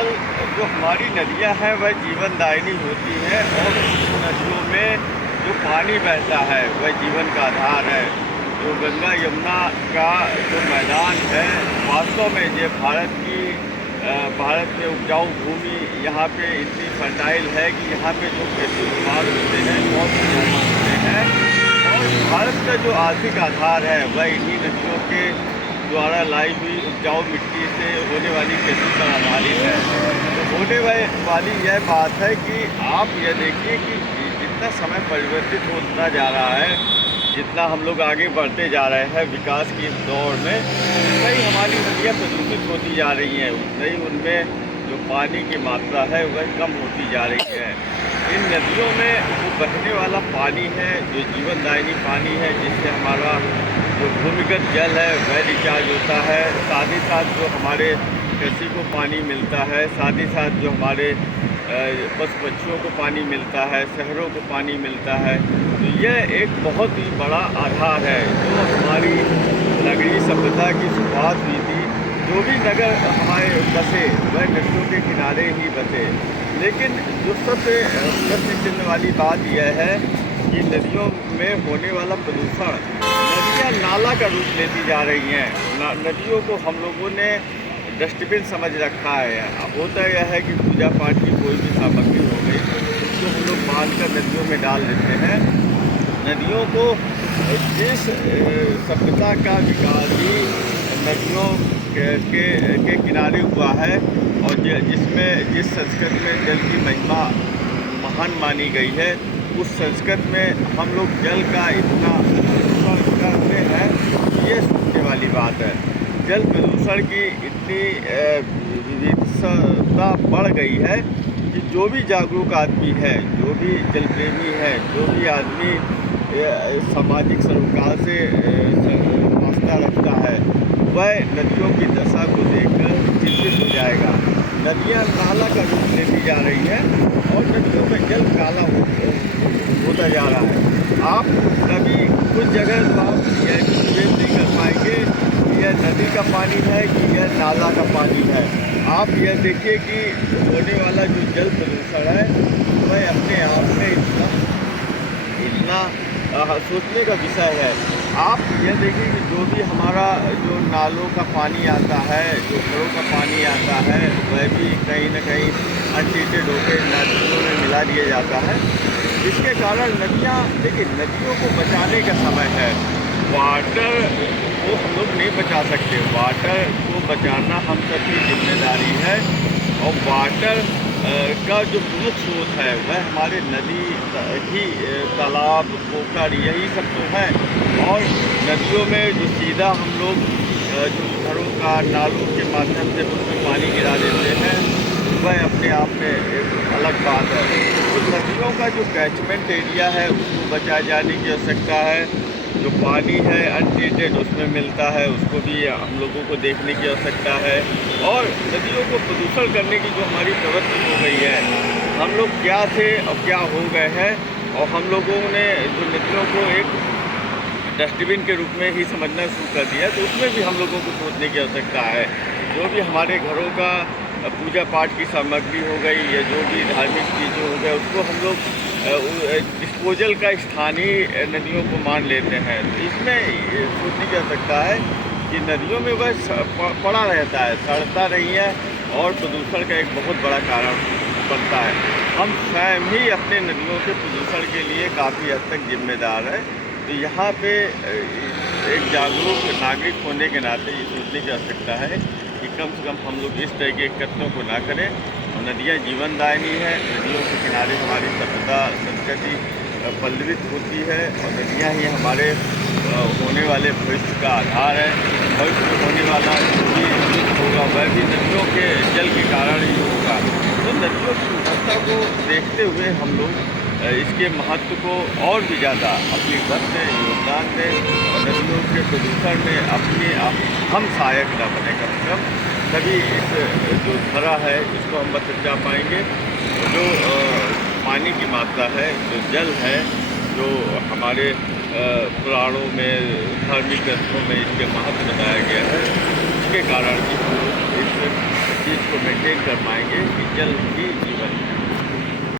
जल जो हमारी नदियाँ हैं वह जीवनदायिनी होती हैं और नदियों में जो पानी बहता है वह जीवन का आधार है। जो गंगा यमुना का जो मैदान है वास्तव में ये भारत में उपजाऊ भूमि यहाँ पे इतनी फर्टाइल है कि यहाँ पे जो कृषि उत्पाद होते हैं बहुत ज़्यादा होते हैं और भारत का जो आर्थिक आधार है वह इन्हीं नदियों के द्वारा लाई हुई उपजाऊ मिट्टी से होने वाली खेती पर आधारित है। तो होने वाली यह बात है कि आप यह देखिए कि जितना समय परिवर्तित होता जा रहा है, जितना हम लोग आगे बढ़ते जा रहे हैं विकास की इस दौर में, उतना ही हमारी नदियाँ प्रदूषित होती जा रही हैं, उतना ही उनमें जो पानी की मात्रा है वह कम होती जा रही है। इन नदियों में वो बहने वाला पानी है जो जीवनदायिनी पानी है, जिससे हमारा जो भूमिगत जल है वह रिचार्ज होता है। साथ ही साथ जो हमारे कृषि को पानी मिलता है, साथ ही साथ जो हमारे पशु पक्षियों को पानी मिलता है, शहरों को पानी मिलता है। तो यह एक बहुत ही बड़ा आधार है जो हमारी नगरीय सभ्यता की शुरुआत हुई थी। जो भी नगर हमारे बसे वह नदियों के किनारे ही बसे। लेकिन जो सबसे प्रश्न चिन्ह वाली बात यह है कि नदियों में होने वाला प्रदूषण, नदियाँ नाला का रूप लेती जा रही हैं। नदियों को हम लोगों ने डस्टबिन समझ रखा है। अब होता यह है कि पूजा पाठ की कोई भी सामग्री हो गई उसको हम लोग बांध कर नदियों में डाल देते हैं। नदियों को जिस सभ्यता का विकास ही नदियों के किनारे हुआ है और जिस संस्कृति में जल की महिमा महान मानी गई है, उस संस्कृति में हम लोग जल का इतना प्रदूषण करते हैं, ये सोचने वाली बात है। जल प्रदूषण की इतनी विविधता बढ़ गई है कि जो भी जागरूक आदमी है, जो भी जल प्रेमी है, जो भी आदमी सामाजिक सरोकार से वास्ता रखता है, वह नदियों की दशा को देखकर चिंतित हो जाएगा। नदियाँ नाला का रूप लेती जा रही है और नदियों में जल काला होता जा रहा है। आप कभी कुछ जगह तो आप यह विवेक नहीं कर पाएंगे कि यह नदी का पानी है कि यह नाला का पानी है। आप यह देखिए कि होने वाला जो जल प्रदूषण है वह अपने आप में इतना सोचने का विषय है। आप यह देखिए कि जो भी हमारा जो नालों का पानी आता है, जो घरों का पानी आता है, वह भी कहीं न कहीं अनट्रीटेड होकर नदियों में मिला दिया जाता है, जिसके कारण नदियाँ, देखिए नदियों को बचाने का समय है। वाटर को हम लोग नहीं बचा सकते, वाटर को बचाना हम सबकी जिम्मेदारी है। और वाटर का जो प्रमुख स्रोत है वह हमारे नदी ही, तालाब, पोखर, यही सब तो है। और नदियों में जो सीधा हम लोग जो घरों का नालों के माध्यम से उसमें पानी गिरा देते हैं, वह अपने आप में एक अलग बात है। तो नदियों का जो कैचमेंट एरिया है उसको बचाए जाने की आवश्यकता है। जो पानी है अनट्रीटेड उसमें मिलता है, उसको भी हम लोगों को देखने की आवश्यकता है। और नदियों को प्रदूषण करने की जो हमारी प्रवृत्ति हो गई है, हम लोग क्या थे और क्या हो गए हैं, और हम लोगों ने जो नदियों को एक डस्टबिन के रूप में ही समझना शुरू कर दिया, तो उसमें भी हम लोगों को सोचने की आवश्यकता है। जो भी हमारे घरों का पूजा पाठ की सामग्री हो गई या जो भी धार्मिक चीज़ें हो गए, उसको हम लोग डिस्पोजल का स्थानीय नदियों को मान लेते हैं। तो इसमें सोचने की आवश्यकता है कि नदियों में वह पड़ा रहता है, सड़ता नहीं है और प्रदूषण का एक बहुत बड़ा कारण बनता है। हम स्वयं ही अपने नदियों के प्रदूषण के लिए काफ़ी हद तक जिम्मेदार है। तो यहाँ पे एक जागरूक नागरिक होने के नाते ये सोचने की आवश्यकता है कि कम से कम हम लोग इस तरह के कृत्यों को ना करें। नदियाँ जीवनदायिनी है, नदियों के किनारे हमारी सभ्यता संस्कृति पल्लवित होती है और नदियाँ ही हमारे होने वाले भविष्य का आधार है। भविष्य में होने वाला जो भी युग होगा वह भी नदियों के जल के कारण ही होगा। तो नदियों की व्यवस्था को देखते हुए हम लोग इसके महत्व को और भी ज़्यादा अपनी वर्ष में योगदान दें और नदियों के प्रदूषण में अपने हम सहायक न बने। कम से कम तभी इस जो धरा है इसको हम बचा पाएंगे। जो पानी की मात्रा है, जो जल है, जो हमारे पुराणों में धार्मिक ग्रंथों में इसके महत्व बताया गया है, इसके कारण ही हम लोग इस चीज़ को मेंटेन कर पाएंगे कि जल ही जीवन है।